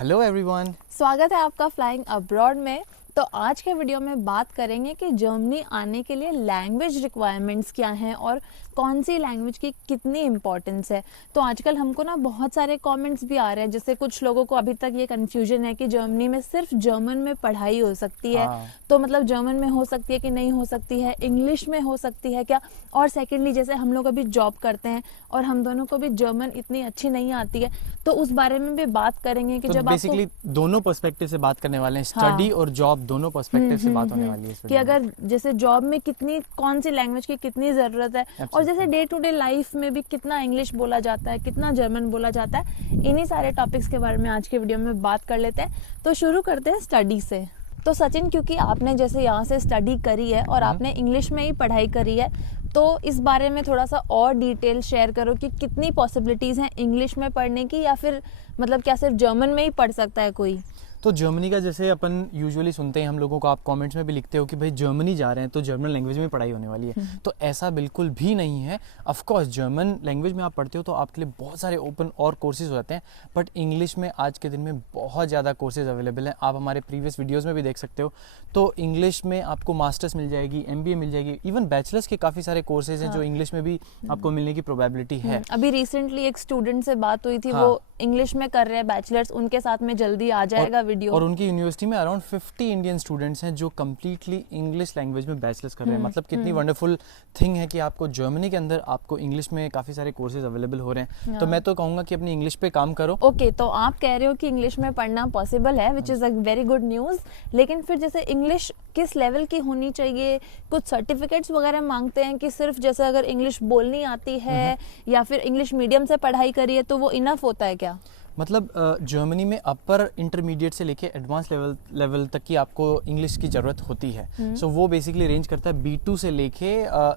Hello everyone. स्वागत है आपका फ्लाइंग अब्रॉड में। तो आज के वीडियो में बात करेंगे कि जर्मनी आने के लिए लैंग्वेज रिक्वायरमेंट्स क्या हैं और कौन सी लैंग्वेज की कितनी इम्पोर्टेंस है। तो आजकल हमको ना बहुत सारे कमेंट्स भी आ रहे हैं, जैसे कुछ लोगों को अभी तक ये कन्फ्यूजन है कि जर्मनी में सिर्फ जर्मन में पढ़ाई हो सकती है। तो मतलब जर्मन में हो सकती है कि नहीं हो सकती है, इंग्लिश में हो सकती है क्या। और सेकेंडली जैसे हम लोग अभी जॉब करते हैं और हम दोनों को भी जर्मन इतनी अच्छी नहीं आती है, तो उस बारे में भी बात करेंगे कि तो जब बेसिकली दोनों पर्सपेक्टिव से बात करने वाले हैं, स्टडी और जॉब दोनों पर्सपेक्टिव से बात होने वाली है इस कि वीडियो में। अगर जैसे जॉब में कितनी कौन सी लैंग्वेज की कितनी ज़रूरत है और जैसे डे टू डे लाइफ में भी कितना इंग्लिश बोला जाता है, कितना जर्मन बोला जाता है, इन्हीं सारे टॉपिक्स के बारे में आज के वीडियो में बात कर लेते हैं। तो शुरू करते हैं स्टडी से। तो सचिन, क्योंकि आपने जैसे यहाँ से स्टडी करी है और आपने इंग्लिश में ही पढ़ाई करी है, तो इस बारे में थोड़ा सा और डिटेल शेयर करो कि कितनी पॉसिबिलिटीज़ हैं इंग्लिश में पढ़ने की, या फिर मतलब क्या सिर्फ जर्मन में ही पढ़ सकता है कोई। तो जर्मनी का जैसे अपन यूजुअली सुनते हैं, हम लोगों को आप कमेंट्स में भी लिखते हो कि भाई जर्मनी जा रहे हैं तो जर्मन लैंग्वेज में पढ़ाई होने वाली है। तो ऐसा बिल्कुल भी नहीं है। ऑफ कोर्स जर्मन लैंग्वेज में आप पढ़ते हो तो आपके लिए बहुत सारे ओपन और कोर्सेज हो जाते हैं, बट इंग्लिश में आज के दिन में बहुत ज़्यादा कोर्सेज अवेलेबल हैं। आप हमारे प्रीवियस वीडियोज़ में भी देख सकते हो। तो इंग्लिश में आपको मास्टर्स मिल जाएगी, MBA मिल जाएगी, इवन बैचलर्स के काफ़ी सारे कोर्सेज हैं जो इंग्लिश में भी आपको मिलने की प्रोबेबिलिटी है। अभी रिसेंटली एक स्टूडेंट से बात हुई थी, वो इंग्लिश में कर रहे हैं बैचलर्स, उनके साथ में जल्दी आ जाएगा वीडियो। और उनकी यूनिवर्सिटी में अराउंड 50 इंडियन स्टूडेंट्स हैं जो कम्प्लीटली इंग्लिश लैंग्वेज में बैचलर्स कर रहे हैं। मतलब कितनी वंडरफुल थिंग है कि आपको जर्मनी के अंदर आपको इंग्लिश में काफ़ी सारे कोर्सेज अवेलेबल हो रहे हैं। तो मैं तो कहूँगा कि अपनी इंग्लिश पे काम करो। ओके, तो आप कह रहे हो कि इंग्लिश में पढ़ना पॉसिबल है, which is a very good news. लेकिन फिर जैसे इंग्लिश किस लेवल की होनी चाहिए, कुछ सर्टिफिकेट्स वगैरह मांगते हैं कि सिर्फ जैसे अगर इंग्लिश बोलनी आती है या फिर इंग्लिश मीडियम से पढ़ाई करी है तो वो इनफ होता है क्या? मतलब जर्मनी में अपर इंटरमीडिएट से लेके एडवांस लेवल तक की आपको इंग्लिश की ज़रूरत होती है। सो वो बेसिकली रेंज करता है B2 से लेके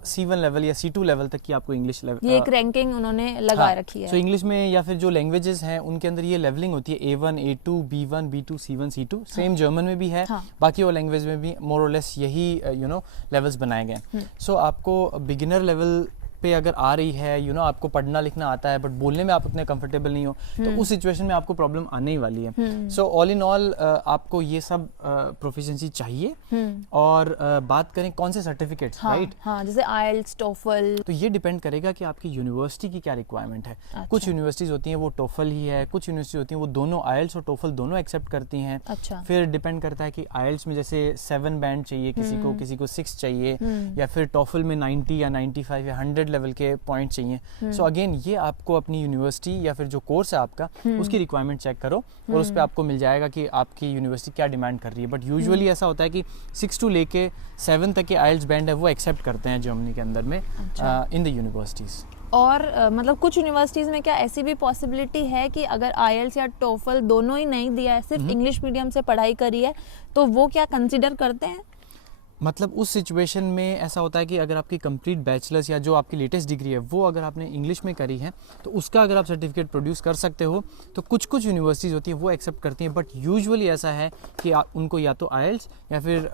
C1 लेवल या C2 लेवल तक की आपको इंग्लिश लेवल, ये एक रैंकिंग उन्होंने लगा रखी है। सो इंग्लिश में या फिर जो लैंग्वेजेस हैं उनके अंदर ये लेवलिंग होती है A1, A2, B1, B2, C1, C2। Same German में भी है। बाकी और लैंग्वेज में भी मोर और लेस यही लेवल्स बनाए गए। सो आपको बिगिनर लेवल पे अगर आ रही है, आपको पढ़ना लिखना आता है बट बोलने में आप उतने कंफर्टेबल नहीं हो, तो उस सिचुएशन में आपको प्रॉब्लम आने ही वाली है। सो ऑल इन ऑल आपको ये सब प्रोफिशिएंसी चाहिए। और बात करें कौन से सर्टिफिकेट्स, राइट? हाँ, जैसे आइल्स, टोफल। तो ये डिपेंड करेगा कि आपकी यूनिवर्सिटी की क्या रिक्वायरमेंट है। अच्छा। कुछ यूनिवर्सिटीज होती हैं वो टोफल ही है, कुछ यूनिवर्सिटी होती हैं वो दोनों आइल्स और टोफल दोनों एक्सेप्ट करती हैं। अच्छा। फिर डिपेंड करता है कि आइल्स में जैसे 7 बैंड चाहिए किसी को 6 चाहिए, या फिर टोफल में 90 या 95 या 100 लेवल के पॉइंट चाहिए। सो अगेन ये आपको अपनी यूनिवर्सिटी या फिर जो कोर्स है आपका उसकी रिक्वायरमेंट चेक करो और उस पर आपको मिल जाएगा कि आपकी यूनिवर्सिटी क्या डिमांड कर रही है। बट यूजुअली ऐसा होता है कि 6 to लेके 7 तक के आइल्स बैंड है वो एक्सेप्ट करते हैं जर्मनी के अंदर में इन द यूनिवर्सिटीज। और मतलब कुछ यूनिवर्सिटीज़ में क्या ऐसी भी पॉसिबिलिटी है कि अगर आईएलटीएस या टोफल दोनों ही नहीं दिया है, सिर्फ इंग्लिश मीडियम से पढ़ाई करी है, तो वो क्या कंसिडर करते हैं? मतलब उस सिचुएशन में ऐसा होता है कि अगर आपकी कंप्लीट बैचलर्स या जो आपकी लेटेस्ट डिग्री है वो अगर आपने इंग्लिश में करी है तो उसका अगर आप सर्टिफिकेट प्रोड्यूस कर सकते हो तो कुछ यूनिवर्सिटीज़ होती हैं वो एक्सेप्ट करती हैं। बट यूजुअली ऐसा है कि उनको या तो आइल्स या फिर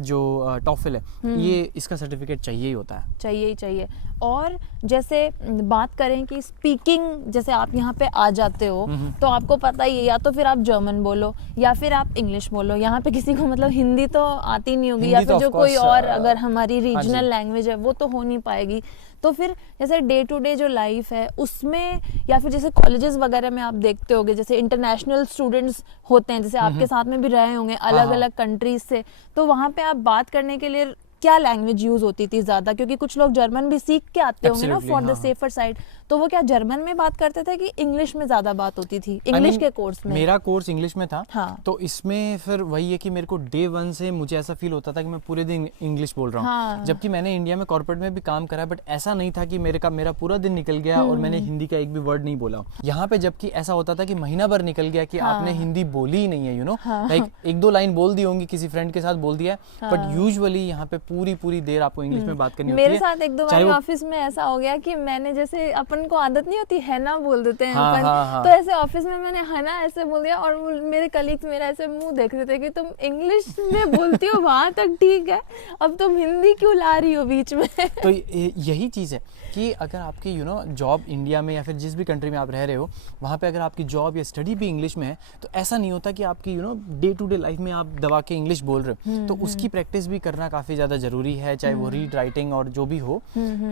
जो टॉफल है ये इसका सर्टिफिकेट चाहिए ही होता है। चाहिए। और जैसे बात करें कि स्पीकिंग, जैसे आप यहाँ पे आ जाते हो तो आपको पता ही है, या तो फिर आप जर्मन बोलो या फिर आप इंग्लिश बोलो। यहाँ पे किसी को मतलब हिंदी तो आती नहीं होगी, या फिर जो कोई और अगर हमारी रीजनल लैंग्वेज है वो तो हो नहीं पाएगी। तो फिर जैसे डे टू डे जो लाइफ है उसमें, या फिर जैसे कॉलेजेस वगैरह में आप देखते होगे जैसे इंटरनेशनल स्टूडेंट्स होते हैं, जैसे आपके साथ में भी रहे होंगे अलग अलग कंट्रीज से, तो वहाँ पे आप बात करने के लिए क्या लैंग्वेज यूज होती थी ज्यादा? क्योंकि कुछ लोग जर्मन भी सीख के आते होंगे ना फॉर द सेफर साइड, तो वो क्या जर्मन में बात करते थे कि इंग्लिश में ज्यादा बात होती थी इंग्लिश के कोर्स में? मेरा कोर्स इंग्लिश में था। तो इसमें फिर वही है कि मेरे को डे 1 से मुझे ऐसा फील होता था कि मैं पूरे दिन इंग्लिश बोल रहा हूँ। जबकि मैंने इंडिया में कॉर्पोरेट में भी काम करा, बट ऐसा नहीं था कि मेरा पूरा दिन निकल गया और मैंने हिंदी का एक भी वर्ड नहीं बोला। यहाँ पे जबकि ऐसा होता था कि महीना भर निकल गया कि आपने हिंदी बोली ही नहीं है, लाइक 1-2 लाइन बोल दी होंगी, किसी फ्रेंड के साथ बोल दिया है, बट यूजुअली यहाँ पे पूरी देर आपको इंग्लिश में बात करनी होती है। मेरे साथ एक दो बार ऑफिस में ऐसा हो गया कि मैंने जैसे अपन अपन को आदत नहीं होती है ना बोल देते हैं हाँ, अपन। हाँ. तो ऐसे ऑफिस में मैंने है ना ऐसे बोल दिया और मेरे कलीग्स मेरा ऐसे मुंह देख रहे थे कि तुम इंग्लिश में बोलती हो वहां तक ठीक है, अब तुम हिंदी क्यों ला रही हो बीच में। तो यही चीज़ है कि अगर आपकी जॉब इंडिया में या फिर जिस भी कंट्री में आप रह रहे हो वहाँ पे अगर आपकी जॉब या स्टडी भी इंग्लिश में है तो ऐसा नहीं होता कि आपकी डे टू डे लाइफ में आप दबा के इंग्लिश बोल रहे हो। तो उसकी प्रैक्टिस भी करना काफ़ी ज़्यादा ज़रूरी है, चाहे वो रीड राइटिंग और जो भी हो।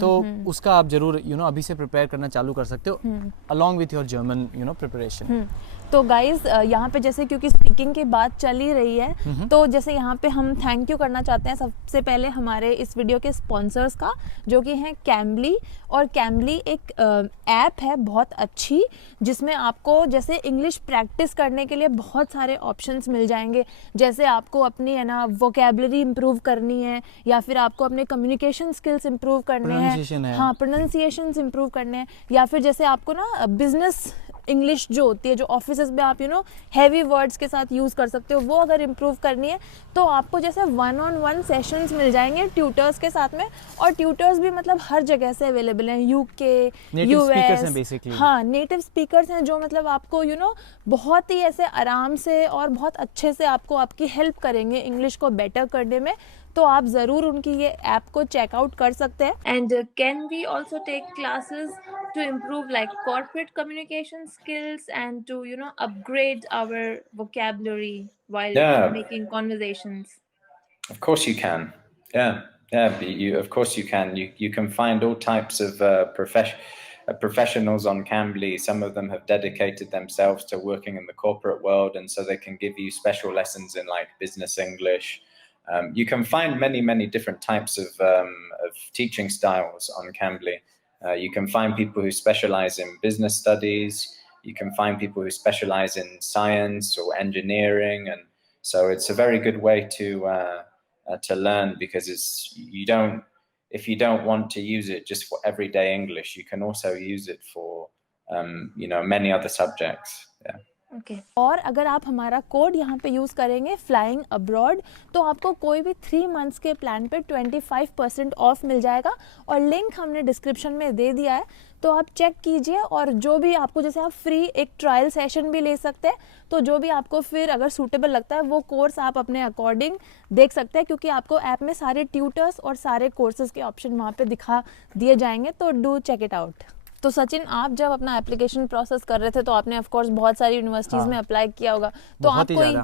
तो उसका आप ज़रूर अभी से प्रिपेयर करना चालू कर सकते हो along with your German preparation. तो गाइज यहाँ पे जैसे क्योंकि स्पीकिंग की बात चल ही रही है तो जैसे यहाँ पे हम थैंक यू करना चाहते हैं सबसे पहले हमारे इस वीडियो के स्पॉन्सर्स का, जो कि हैं कैम्बली। और कैम्बली एक ऐप है बहुत अच्छी जिसमें आपको जैसे इंग्लिश प्रैक्टिस करने के लिए बहुत सारे ऑप्शंस मिल जाएंगे। जैसे आपको अपनी है ना वोकैबुलरी इंप्रूव करनी है या फिर आपको अपने कम्युनिकेशन स्किल्स इंप्रूव करने हैं, हाँ प्रोनाउंसिएशंस इंप्रूव करने हैं, या फिर जैसे आपको ना बिजनेस इंग्लिश जो होती है जो ऑफिसेज में आप हैवी वर्ड्स के साथ यूज़ कर सकते हो वो अगर इम्प्रूव करनी है तो आपको जैसे 1-on-1 सेशंस मिल जाएंगे ट्यूटर्स के साथ में। और ट्यूटर्स भी मतलब हर जगह से अवेलेबल हैं, यूके, यूएस, हाँ नेटिव स्पीकर्स हैं जो मतलब आपको बहुत ही ऐसे आराम से और बहुत अच्छे से आपको आपकी हेल्प करेंगे इंग्लिश को बेटर करने में। तो आप ज़रूर उनकी ये ऐप को चेकआउट कर सकते हैं। And can we also take classes to improve like corporate communication skills and to upgrade our vocabulary while making conversations. Of course you can. Of course you can. You can find all types of professionals on Cambly. Some of them have dedicated themselves to working in the corporate world, and so they can give you special lessons in like business English. You can find many different types of teaching styles on Cambly. You can find people who specialize in business studies. You can find people who specialize in science or engineering, and so it's a very good way to learn because if you don't want to use it just for everyday English, you can also use it for many other subjects. Yeah. Okay और अगर आप हमारा code यहाँ पे use करेंगे flying abroad तो आपको कोई भी 3 मंथ्स के प्लान पे 25% ऑफ मिल जाएगा। और लिंक हमने डिस्क्रिप्शन में दे दिया है तो आप चेक कीजिए। और जो भी आपको जैसे आप फ्री एक ट्रायल सेशन भी ले सकते हैं, तो जो भी आपको फिर अगर सूटेबल लगता है वो कोर्स आप अपने अकॉर्डिंग देख सकते हैं, क्योंकि आपको ऐप में सारे ट्यूटर्स और सारे कोर्सेज के ऑप्शन वहाँ पे दिखा दिए जाएंगे। तो डू चेक इट आउट। तो सचिन, आप जब अपना एप्लीकेशन प्रोसेस कर रहे थे तो आपने ऑफ कोर्स बहुत सारी यूनिवर्सिटीज में अप्लाई किया होगा, तो आप कोई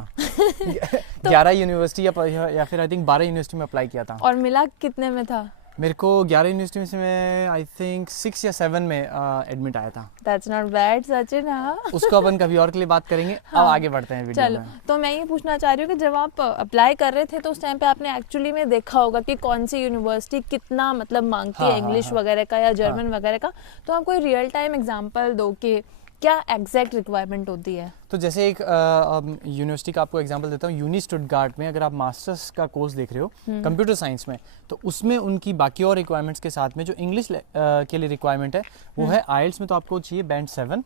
11 यूनिवर्सिटी या फिर आई थिंक 12 यूनिवर्सिटी में अप्लाई किया था। और मिला कितने में था? मेरे को 11 यूनिवर्सिटी में आई थिंक 6 या 7 में एडमिट आया था। That's not bad, Sachin. हाँ उसको अपन कभी और के लिए बात करेंगे। हाँ। अब आगे बढ़ते हैं वीडियो में। तो मैं ये पूछना चाह रही हूँ कि जब आप अप्लाई कर रहे थे तो उस टाइम पे आपने एक्चुअली में देखा होगा कि कौन सी यूनिवर्सिटी कितना मतलब मांगती है इंग्लिश वगैरह का या जर्मन वगैरह का, तो आप कोई रियल टाइम एग्जाम्पल दो कि क्या एग्जैक्ट रिक्वायरमेंट होती है? तो जैसे एक यूनिवर्सिटी का आपको एग्जांपल देता हूँ, यूनी स्टुटगार्ट में अगर आप मास्टर्स का कोर्स देख रहे हो कंप्यूटर साइंस में, तो उसमें उनकी बाकी और रिक्वायरमेंट्स के साथ में जो इंग्लिश के लिए रिक्वायरमेंट है वो है आइल्स में तो आपको चाहिए बैंड 7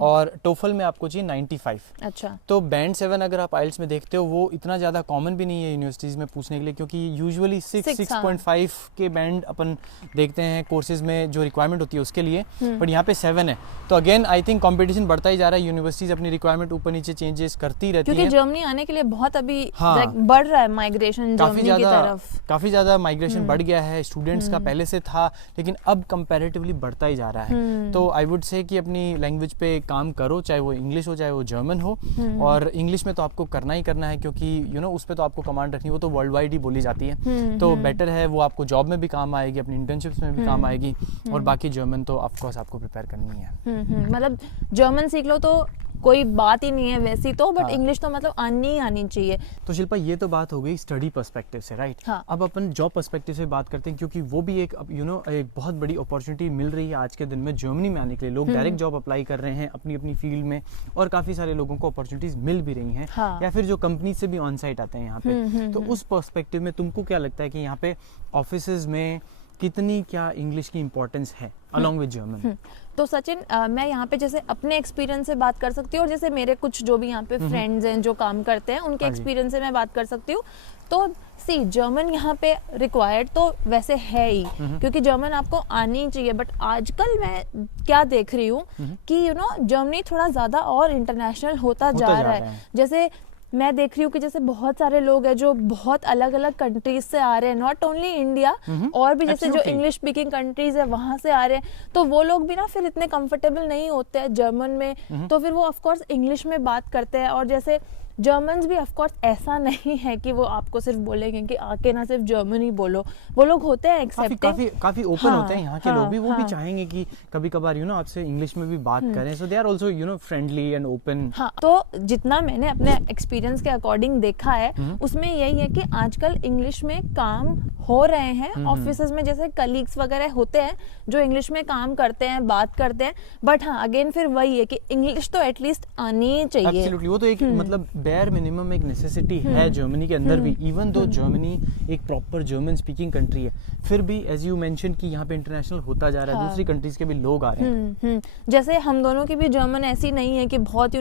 और टोफल में आपको चाहिए 95। अच्छा। तो बैंड 7 अगर आप आइल्स में देखते हो वो इतना ज़्यादा कॉमन भी नहीं है यूनिवर्सिटीज़ में पूछने के लिए, क्योंकि यूजुअली 6.5 के बैंड अपन देखते हैं कोर्सेज में जो रिक्वायरमेंट होती है उसके लिए, बट यहाँ पे 7 है। तो अगेन आई थिंक कंपटीशन बढ़ता ही जा रहा है, यूनिवर्सिटीज़ अपनी रिक्वायरमेंट ऊपर नीचे चेंजेस करती रहती है, क्योंकि जर्मनी आने के लिए बहुत अभी बढ़ रहा है माइग्रेशन जर्मनी की तरफ। काफ़ी ज़्यादा माइग्रेशन बढ़ गया है स्टूडेंट्स का, पहले से था लेकिन अब कंपैरेटिवली बढ़ता ही जा रहा है। तो आई वुड से कि अपनी लैंग्वेज पे काम करो, चाहे वो इंग्लिश हो चाहे वो जर्मन हो, और इंग्लिश में तो आपको करना ही करना है क्योंकि उस पे तो आपको कमांड रखनी है, वो तो वर्ल्ड वाइड ही बोली जाती है। तो बेटर है वो आपको जॉब में भी काम आएगी, अपनी इंटर्नशिप्स में भी काम आएगी, और बाकी जर्मन तो ऑफ कोर्स आपको प्रिपेयर करनी है। मतलब जर्मन सीख लो तो कोई बात ही नहीं है वैसी तो, बट इंग्लिश तो मतलब आनी चाहिए। तो शिल्पा ये तो बात हो गई स्टडी पर्सपेक्टिव से, राइट? हाँ। अब अपन जॉब पर्सपेक्टिव से बात करते हैं, क्योंकि वो भी एक एक बहुत बड़ी अपॉर्चुनिटी मिल रही है आज के दिन में जर्मनी में आने के लिए। लोग डायरेक्ट जॉब अप्लाई कर रहे हैं अपनी अपनी फील्ड में, और काफी सारे लोगों को अपॉर्चुनिटीज मिल भी रही हैं। हाँ। या फिर जो कंपनी से भी ऑन साइट आते हैं यहाँ पे। तो उस पर्सपेक्टिव में तुमको क्या लगता है कि यहाँ पे ऑफिसेज में कितनी क्या इंग्लिश की इम्पोर्टेंस है अलॉन्ग विद जर्मन। तो सचिन मैं यहाँ पे जैसे अपने एक्सपीरियंस से बात कर सकती हूँ और जैसे मेरे कुछ जो भी यहाँ पे फ्रेंड्स हैं जो काम करते हैं उनके एक्सपीरियंस से मैं बात कर सकती हूँ। तो सी जर्मन यहाँ पे रिक्वायर्ड तो वैसे है ही, क्योंकि जर्मन आपको आनी चाहिए। बट आजकल मैं क्या देख रही हूँ कि जर्मनी थोड़ा ज़्यादा और इंटरनेशनल होता जा रहा है। जैसे मैं देख रही हूँ कि जैसे बहुत सारे लोग हैं जो बहुत अलग अलग कंट्रीज से आ रहे हैं, नॉट ओनली इंडिया, और भी जैसे जो इंग्लिश स्पीकिंग कंट्रीज है वहां से आ रहे हैं। तो वो लोग भी ना फिर इतने कंफर्टेबल नहीं होते हैं जर्मन में, तो फिर वो ऑफ कोर्स इंग्लिश में बात करते हैं। और जैसे जर्मन्स भी ऑफ कोर्स ऐसा नहीं है कि वो आपको सिर्फ बोलेंगे कि आके ना सिर्फ जर्मन ही बोलो, वो लोग होते हैं एक्सेप्टिंग, काफी ओपन होते हैं यहाँ के लोग भी। वो भी चाहेंगे कि कभी कभार आपसे इंग्लिश में भी बात करें, so they are also friendly and open. तो जितना मैंने अपने एक्सपीरियंस के अकॉर्डिंग देखा है उसमें यही है कि आजकल इंग्लिश में काम हो रहे हैं। ऑफिसेज में जैसे कलीग्स वगैरह होते हैं जो इंग्लिश में काम करते हैं, बात करते हैं। बट हाँ, अगेन फिर वही है कि इंग्लिश तो एटलीस्ट आनी चाहिए। एब्सोल्युटली, वो तो एक मतलब बेयर मिनिमम एक नेसेसिटी है जर्मनी के अंदर भी। इवन दो जर्मनी एक प्रॉपर जर्मन स्पीकिंग कंट्री है, फिर भी एज यू मेंशन कि यहाँ पे इंटरनेशनल होता जा रहा है, दूसरी कंट्रीज के भी लोग आ रहे हैं। जैसे हम दोनों की भी जर्मन ऐसी नहीं है कि बहुत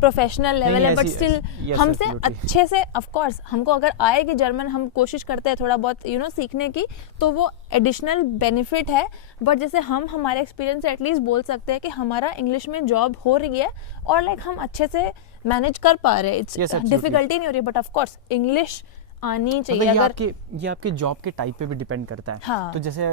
प्रोफेशनल लेवल है, बट स्टिल हमसे अच्छे से ऑफ कोर्स हमको अगर आएगी जर्मन, हम कोशिश करते हैं थोड़ा बहुत सीखने की, तो वो एडिशनल बेनिफिट है। बट जैसे हम हमारे एक्सपीरियंस से एटलीस्ट बोल सकते हैं कि हमारा इंग्लिश में जॉब हो रही है और लाइक हम अच्छे से मैनेज कर पा रहे हैं। इट्स डिफिकल्टी नहीं हो रही, बट ऑफ कोर्स इंग्लिश आनी चाहिए। अगर ये आपके जॉब के टाइप पे भी डिपेंड करता है। हाँ। तो जैसे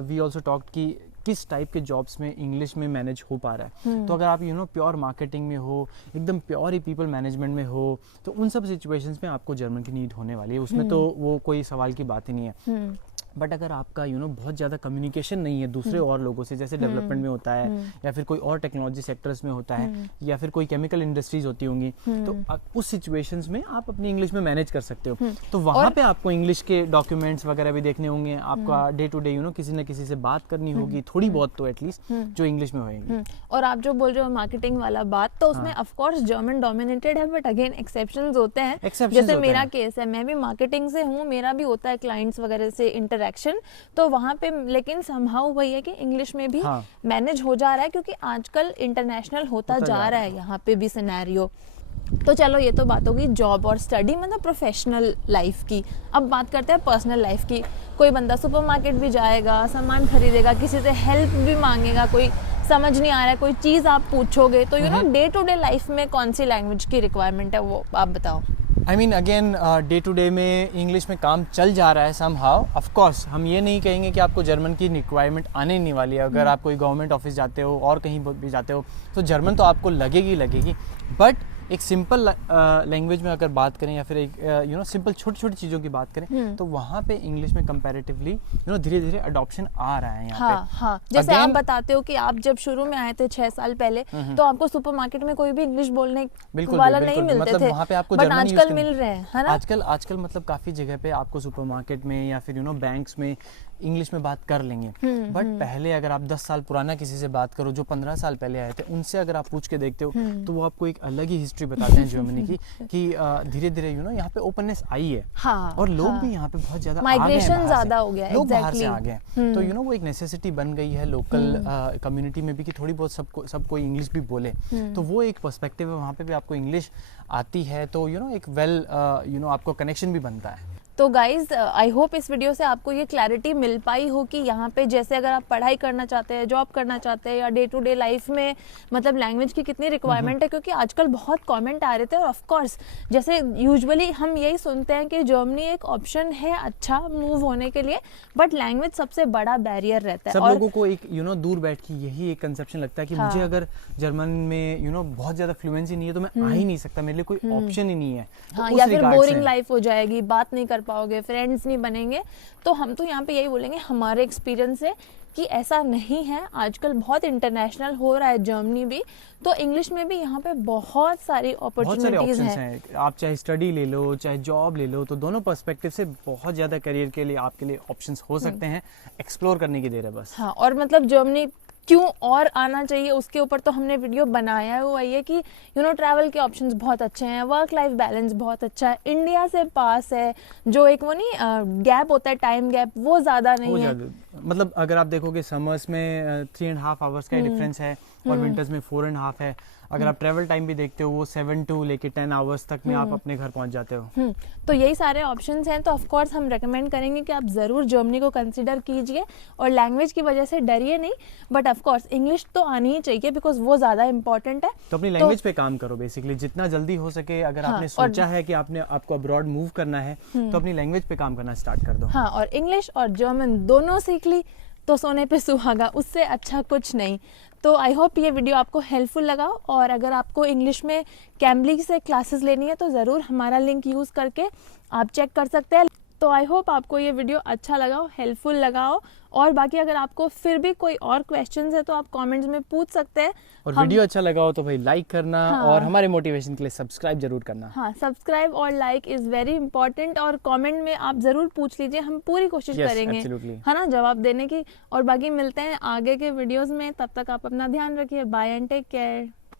वी आल्सो टॉक्ड कि किस टाइप के जॉब्स में इंग्लिश में मैनेज हो पा रहा है। तो अगर आप प्योर मार्केटिंग में हो, एकदम प्योर ही पीपल मैनेजमेंट में हो, तो उन सब सिचुएशंस में आपको जर्मन की नीड होने वाली है, उसमें तो वो कोई सवाल की बात ही नहीं है। बट अगर आपका बहुत ज़्यादा कम्युनिकेशन नहीं है दूसरे और लोगों से, जैसे डेवलपमेंट में होता है या फिर कोई और टेक्नोलॉजी सेक्टर्स में होता है या फिर कोई केमिकल इंडस्ट्रीज होती होंगी, तो उस सिचुएशंस में आप अपनी इंग्लिश में मैनेज कर सकते हो। तो वहाँ पे आपको इंग्लिश के डॉक्यूमेंट्स वगैरह भी देखने होंगे, आपका डे टू डे किसी न किसी से बात करनी होगी, थोड़ी बहुत तो एटलीस्ट जो इंग्लिश में होगी। और आप जो बोल रहे हो मार्केटिंग वाला बात, तो उसमें ऑफ कोर्स जर्मन डोमिनेटेड है, बट अगेन एक्सेप्शंस होते हैं। जैसे मेरा केस है, मैं भी मार्केटिंग से हूँ, मेरा भी होता है क्लाइंट्स वगैरह से इंटरेक्शन, तो वहाँ पे लेकिन समहाउ वही है कि इंग्लिश में भी मैनेज हो जा रहा है, क्योंकि आजकल इंटरनेशनल होता जा रहा है यहाँ पे भी सिनेरियो। तो चलो ये तो बात होगी जॉब और स्टडी, मतलब प्रोफेशनल लाइफ की। अब बात करते हैं पर्सनल लाइफ की। कोई बंदा सुपरमार्केट भी जाएगा, सामान खरीदेगा, किसी से हेल्प भी मांगेगा, कोई समझ नहीं आ रहा है, कोई चीज़ आप पूछोगे, तो डे टू डे लाइफ में कौन सी लैंग्वेज की रिक्वायरमेंट है, वो आप बताओ। I mean again day to day में इंग्लिश में काम चल जा रहा है समहाउ। ऑफ कोर्स हम ये नहीं कहेंगे कि आपको जर्मन की रिक्वायरमेंट आने नहीं वाली है। अगर आप कोई गवर्नमेंट ऑफिस जाते हो और कहीं भी जाते हो तो जर्मन तो आपको लगेगी। बट एक सिंपल लैंग्वेज में अगर बात करें या फिर एक सिंपल छोटी छोटी चीज़ों की बात करें, तो वहाँ पे इंग्लिश में कंपैरेटिवली धीरे धीरे अडॉप्शन आ रहा है यहाँ पे। हाँ। जैसे आप बताते हो कि आप जब शुरू में आए थे 6 साल पहले, तो आपको सुपरमार्केट में कोई भी इंग्लिश बोलने वाला नहीं मिलते मतलब थे, वहाँ पे आपको बट आजकल मिल रहे हैं, है ना? आजकल मतलब काफ़ी जगह पे आपको सुपरमार्केट में या फिर बैंक्स में इंग्लिश में बात कर लेंगे। बट पहले अगर आप 10 साल पुराना किसी से बात करो जो 15 साल पहले आए थे, उनसे अगर आप पूछ के देखते हो तो वो आपको एक अलग ही हिस्ट्री बताते हैं जर्मनी की, कि धीरे धीरे यहाँ पे ओपननेस आई है। और लोग भी यहाँ पे बहुत ज्यादा माइग्रेशन ज्यादा हो गया है, लोग बाहर से आ गए, तो वो एक नेसेसिटी बन गई है लोकल कम्युनिटी में भी कि थोड़ी बहुत सब कोई इंग्लिश भी बोले। तो वो एक पर्सपेक्टिव है, वहाँ पे भी आपको इंग्लिश आती है, तो एक वेल आपको कनेक्शन भी बनता है। तो गाइज आई होप इस वीडियो से आपको ये क्लैरिटी मिल पाई हो कि यहाँ पे जैसे अगर आप पढ़ाई करना चाहते हैं, जॉब करना चाहते हैं, या डे टू डे लाइफ में मतलब लैंग्वेज की कितनी रिक्वायरमेंट है। क्योंकि आजकल बहुत कमेंट आ रहे थे, और ऑफ कोर्स जैसे यूजुअली हम यही सुनते हैं कि जर्मनी एक ऑप्शन है अच्छा मूव होने के लिए, बट लैंग्वेज सबसे बड़ा बैरियर रहता है। सब लोगों को एक दूर बैठ के यही एक कंसेप्शन लगता है कि मुझे अगर जर्मन में बहुत ज्यादा फ्लुएंसी नहीं है तो मैं आ ही नहीं सकता, मेरे लिए कोई ऑप्शन ही नहीं है। या फिर बोरिंग लाइफ हो जाएगी, बात नहीं कर पाओगे, फ्रेंड्स नहीं बनेंगे। तो हम तो यहाँ पे यही बोलेंगे हमारे एक्सपीरियंस से कि ऐसा नहीं है। आजकल बहुत इंटरनेशनल हो रहा है जर्मनी भी, तो इंग्लिश में भी यहाँ पे बहुत सारी अपॉर्चुनिटीज हैं। आप चाहे स्टडी ले लो, चाहे जॉब ले लो, तो दोनों पर्सपेक्टिव से बहुत ज्यादा करियर के लिए आपके लिए ऑप्शंस हो सकते हैं। एक्सप्लोर करने की देर है बस। हाँ, और मतलब जर्मनी क्यों और आना चाहिए उसके ऊपर तो हमने वीडियो बनाया हुआ है कि ट्रैवल के ऑप्शंस बहुत अच्छे हैं, वर्क लाइफ बैलेंस बहुत अच्छा है, इंडिया से पास है, जो एक वो नहीं गैप होता है, टाइम गैप, वो ज़्यादा नहीं है। मतलब अगर आप देखोगे समर्स में 3.5 आवर्स का डिफरेंस है और विंटर्स में 4.5 है। अगर आप ट्रेवल टाइम भी देखते हो वो 7 to लेके 10 आवर्स तक में आप अपने घर पहुंच जाते हो। तो यही सारे ऑप्शंस हैं, तो ऑफ कोर्स हम रेकमेंड करेंगे कि आप ज़रूर जर्मनी को कंसिडर कीजिए और लैंग्वेज की वजह से डरिए नहीं, बट ऑफ कोर्स इंग्लिश तो आनी ही चाहिए बिकॉज वो ज़्यादा इंपॉर्टेंट है। तो अपनी लैंग्वेज पे काम करो बेसिकली जितना जल्दी हो सके। अगर आपने सोचा है कि आपको अब्रॉड मूव करना है तो अपनी लैंग्वेज पे काम करना स्टार्ट कर दो। हाँ, और इंग्लिश और जर्मन दोनों सीख ली तो सोने पे सुहागा, उससे अच्छा कुछ नहीं। तो आई होप ये वीडियो आपको हेल्पफुल लगा, और अगर आपको इंग्लिश में कैम्ब्ली से क्लासेस लेनी है तो ज़रूर हमारा लिंक यूज़ करके आप चेक कर सकते हैं। तो आई होप आपको ये वीडियो अच्छा लगा हो, हेल्पफुल लगा हो, और बाकी अगर आपको फिर भी कोई और क्वेश्चंस है तो आप कमेंट्स में पूछ सकते हैं। और वीडियो अच्छा लगा हो तो भाई लाइक करना, और हमारे मोटिवेशन के लिए सब्सक्राइब जरूर करना। हाँ, सब्सक्राइब और लाइक इज़ वेरी इंपॉर्टेंट, और कमेंट में आप ज़रूर पूछ लीजिए, हम पूरी कोशिश करेंगे है ना जवाब देने की। और बाकी मिलते हैं आगे के वीडियोज़ में, तब तक आप अपना ध्यान रखिए। Bye and take care.